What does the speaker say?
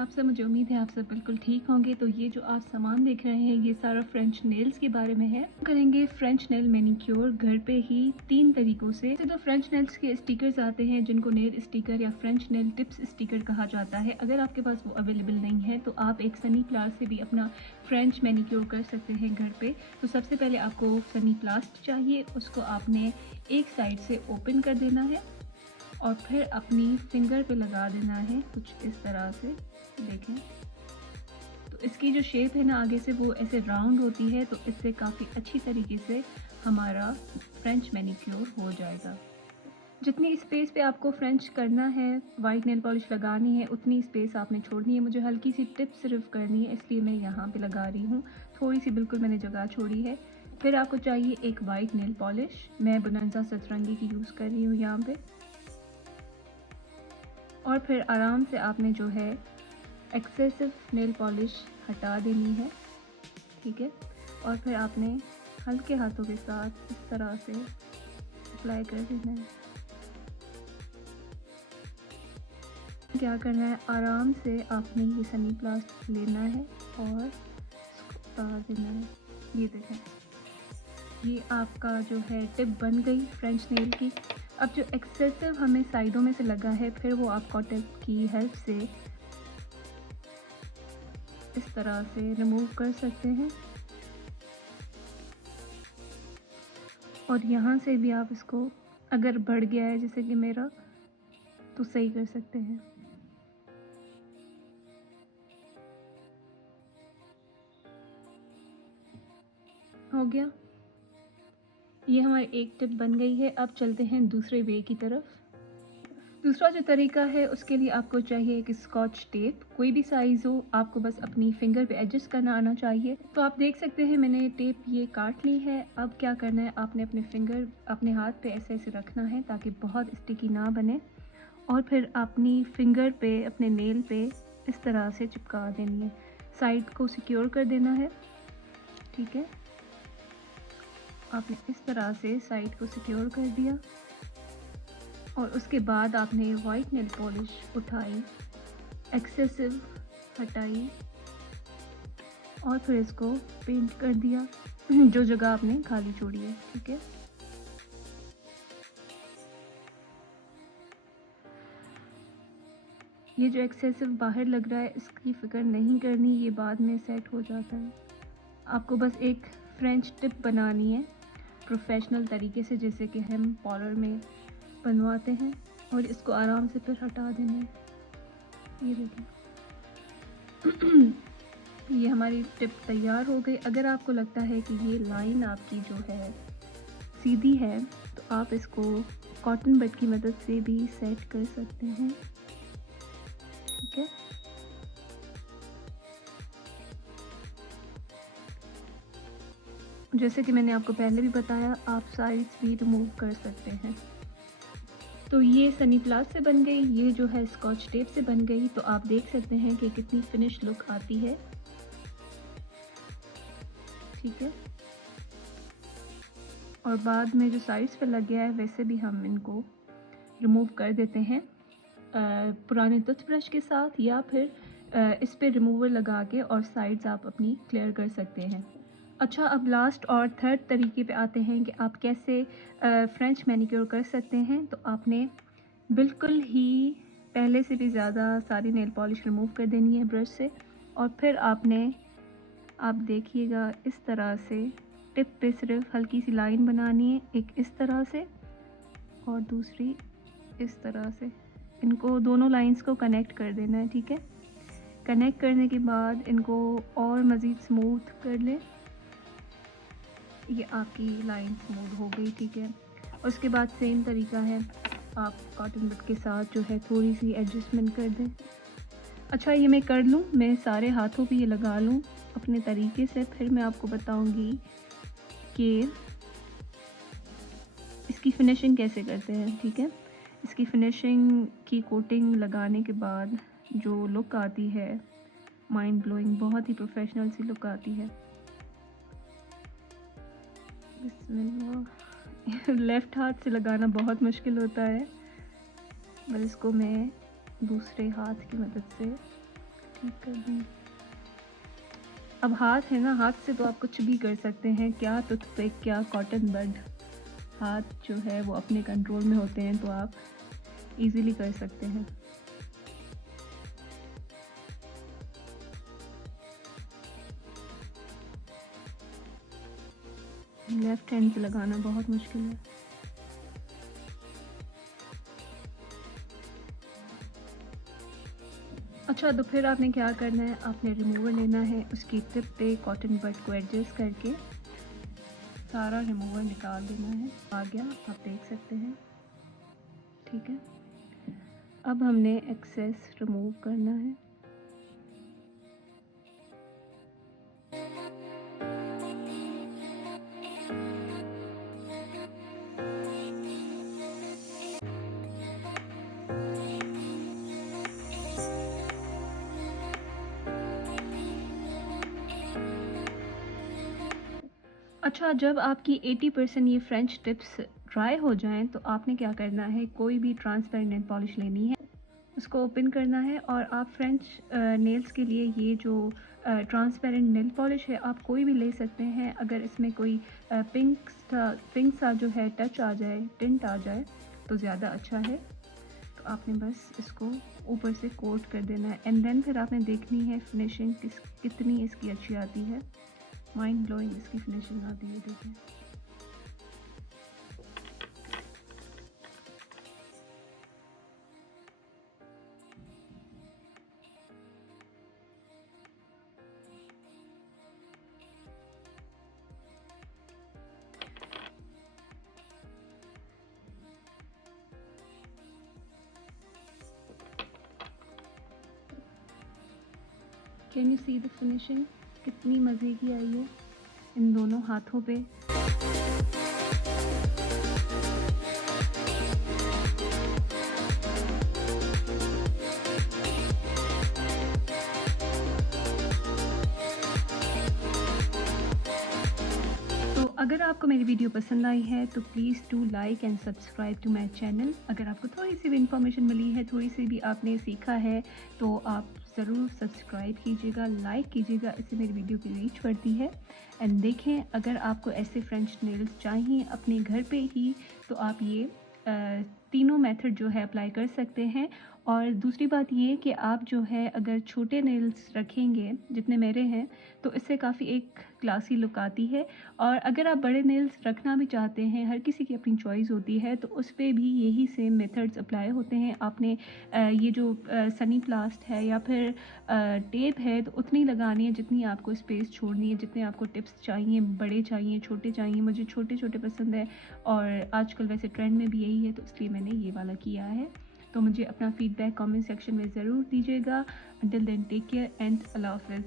आपसे? मुझे उम्मीद है आप सब बिल्कुल ठीक होंगे। तो ये जो आप सामान देख रहे हैं ये सारा फ्रेंच नेल्स के बारे में है। करेंगे फ्रेंच नेल मैनिक्योर घर पे ही 3 तरीकों से। तो फ्रेंच नेल्स के स्टिकर्स आते हैं जिनको नेल स्टिकर या फ्रेंच नेल टिप्स स्टिकर कहा जाता है। अगर आपके पास वो अवेलेबल नहीं है तो आप एक सनी प्लास्ट से भी अपना फ्रेंच मैनिक्योर कर सकते हैं घर पे। तो सबसे पहले आपको सनी प्लास्ट चाहिए, उसको आपने एक साइड से ओपन कर देना है और फिर अपनी फिंगर पे लगा देना है कुछ इस तरह से। देखें तो इसकी जो शेप है ना आगे से वो ऐसे राउंड होती है, तो इससे काफ़ी अच्छी तरीके से हमारा फ्रेंच मैनिक्योर हो जाएगा। जितनी स्पेस पे आपको फ्रेंच करना है, वाइट नेल पॉलिश लगानी है, उतनी स्पेस आपने छोड़नी है। मुझे हल्की सी टिप सिर्फ करनी है इसलिए मैं यहाँ पे लगा रही हूँ, थोड़ी सी बिल्कुल मैंने जगह छोड़ी है। फिर आपको चाहिए एक वाइट नेल पॉलिश, मैं बोनांजा सतरंगी की यूज़ कर रही हूँ यहाँ पे। और फिर आराम से आपने जो है एक्सेसिव नेल पॉलिश हटा देनी है, ठीक है। और फिर आपने हल्के हाथों के साथ इस तरह से अप्लाई कर देना है। क्या करना है, आराम से आपने ये सनी प्लास्ट लेना है और इसको उतार देना है। ये देखें, ये आपका जो है टिप बन गई फ्रेंच नेल की। अब जो एक्सेसिव हमें साइडों में से लगा है फिर वो आप कॉटन की हेल्प से इस तरह से रिमूव कर सकते हैं। और यहाँ से भी आप इसको अगर बढ़ गया है जैसे कि मेरा, तो सही कर सकते हैं। हो गया, ये हमारी एक टिप बन गई है। अब चलते हैं दूसरे वे की तरफ। दूसरा जो तरीका है उसके लिए आपको चाहिए एक स्कॉच टेप, कोई भी साइज़ हो, आपको बस अपनी फिंगर पे एडजस्ट करना आना चाहिए। तो आप देख सकते हैं मैंने टेप ये काट ली है। अब क्या करना है, आपने अपने फिंगर अपने हाथ पे ऐसे ऐसे रखना है ताकि बहुत स्टिकी ना बने, और फिर अपनी फिंगर पे अपने नेल पे इस तरह से चिपका देनी है। साइड को सिक्योर कर देना है, ठीक है। आपने इस तरह से साइड को सिक्योर कर दिया और उसके बाद आपने वाइट नेल पॉलिश उठाई, एक्सेसिव हटाई और फिर इसको पेंट कर दिया जो जगह आपने खाली छोड़ी है, ठीक है। ये जो एक्सेसिव बाहर लग रहा है इसकी फ़िक्र नहीं करनी, ये बाद में सेट हो जाता है। आपको बस एक फ्रेंच टिप बनानी है प्रोफेशनल तरीके से, जैसे कि हम पार्लर में बनवाते हैं, और इसको आराम से फिर हटा देना है। ये देखें ये हमारी टिप तैयार हो गई। अगर आपको लगता है कि ये लाइन आपकी जो है सीधी है तो आप इसको कॉटन बड की मदद से भी सेट कर सकते हैं, ठीक है। जैसे कि मैंने आपको पहले भी बताया, आप साइड्स भी रिमूव कर सकते हैं। तो ये सनी प्लास्ट से बन गई, ये जो है स्कॉच टेप से बन गई। तो आप देख सकते हैं कि कितनी फिनिश लुक आती है, ठीक है। और बाद में जो साइड्स पे लग गया है वैसे भी हम इनको रिमूव कर देते हैं पुराने टूथब्रश के साथ, या फिर इस पे रिमूवर लगा के और साइड्स आप अपनी क्लियर कर सकते हैं। अच्छा, अब लास्ट और थर्ड तरीके पे आते हैं कि आप कैसे फ्रेंच मैनिक्योर कर सकते हैं। तो आपने बिल्कुल ही पहले से भी ज़्यादा सारी नेल पॉलिश रिमूव कर देनी है ब्रश से, और फिर आपने, आप देखिएगा इस तरह से टिप पे सिर्फ हल्की सी लाइन बनानी है, एक इस तरह से और दूसरी इस तरह से। इनको दोनों लाइंस को कनेक्ट कर देना है, ठीक है। कनेक्ट करने के बाद इनको और मज़ीद स्मूथ कर लें। ये आपकी लाइन स्मूथ हो गई, ठीक है। उसके बाद सेम तरीका है, आप कॉटन बड के साथ जो है थोड़ी सी एडजस्टमेंट कर दें। अच्छा, ये मैं कर लूँ, मैं सारे हाथों पे ये लगा लूँ अपने तरीके से, फिर मैं आपको बताऊँगी कि इसकी फिनिशिंग कैसे करते हैं, ठीक है। इसकी फिनिशिंग की कोटिंग लगाने के बाद जो लुक आती है माइंड ब्लोइंग, बहुत ही प्रोफेशनल सी लुक आती है। बिस्मिल्लाह लेफ़्ट हाथ से लगाना बहुत मुश्किल होता है, बस इसको मैं दूसरे हाथ की मदद से ठीक कर दूँ। अब हाथ है ना, हाथ से तो आप कुछ भी कर सकते हैं, क्या टूथपिक, क्या कॉटन बड, हाथ जो है वो अपने कंट्रोल में होते हैं, तो आप इजीली कर सकते हैं। लेफ्ट हैंड से लगाना बहुत मुश्किल है। अच्छा, तो फिर आपने क्या करना है, आपने रिमूवर लेना है, उसकी टिप पे कॉटन बड को एडजस्ट करके सारा रिमूवर निकाल देना है। आ गया, आप देख सकते हैं। ठीक है, अब हमने एक्सेस रिमूव करना है। अच्छा, जब आपकी 80% ये फ्रेंच टिप्स ड्राई हो जाएं तो आपने क्या करना है, कोई भी ट्रांसपेरेंट नेल पॉलिश लेनी है, उसको ओपन करना है और आप फ्रेंच नेल्स के लिए ये जो ट्रांसपेरेंट नेल पॉलिश है आप कोई भी ले सकते हैं। अगर इसमें कोई पिंक सा जो है टच आ जाए, टिंट आ जाए तो ज़्यादा अच्छा है। तो आपने बस इसको ऊपर से कोट कर देना है एंड देन फिर आपने देखनी है फिनिशिंग कितनी इसकी अच्छी आती है। माइंड ब्लोइंग इसकी फिनिशिंग आती है, देखिए। Can you see the finishing, कितनी मज़े की आई है इन दोनों हाथों पे। तो अगर आपको मेरी वीडियो पसंद आई है तो please do like and subscribe to my channel. अगर आपको थोड़ी सी भी इंफॉर्मेशन मिली है, थोड़ी सी भी आपने सीखा है, तो आप ज़रूर सब्सक्राइब कीजिएगा, लाइक कीजिएगा, इससे मेरी वीडियो की रीच बढ़ती है। एंड देखें, अगर आपको ऐसे फ्रेंच नेल्स चाहिए अपने घर पे ही तो आप ये तीनों मेथड जो है अप्लाई कर सकते हैं। और दूसरी बात ये कि आप जो है अगर छोटे नेल्स रखेंगे जितने मेरे हैं तो इससे काफ़ी एक क्लासी लुक आती है। और अगर आप बड़े नेल्स रखना भी चाहते हैं, हर किसी की अपनी चॉइस होती है, तो उस पर भी यही सेम मेथड्स अप्लाई होते हैं। आपने ये जो सनी प्लास्ट है या फिर टेप है तो उतनी लगानी है जितनी आपको स्पेस छोड़नी है, जितने आपको टिप्स चाहिए, बड़े चाहिए, छोटे चाहिए। मुझे छोटे छोटे पसंद है और आजकल वैसे ट्रेंड में भी यही है, तो इसलिए मैंने ये वाला किया है। तो मुझे अपना फीडबैक कमेंट सेक्शन में ज़रूर दीजिएगा। Until then take care and अल्लाह हाफ़िज़।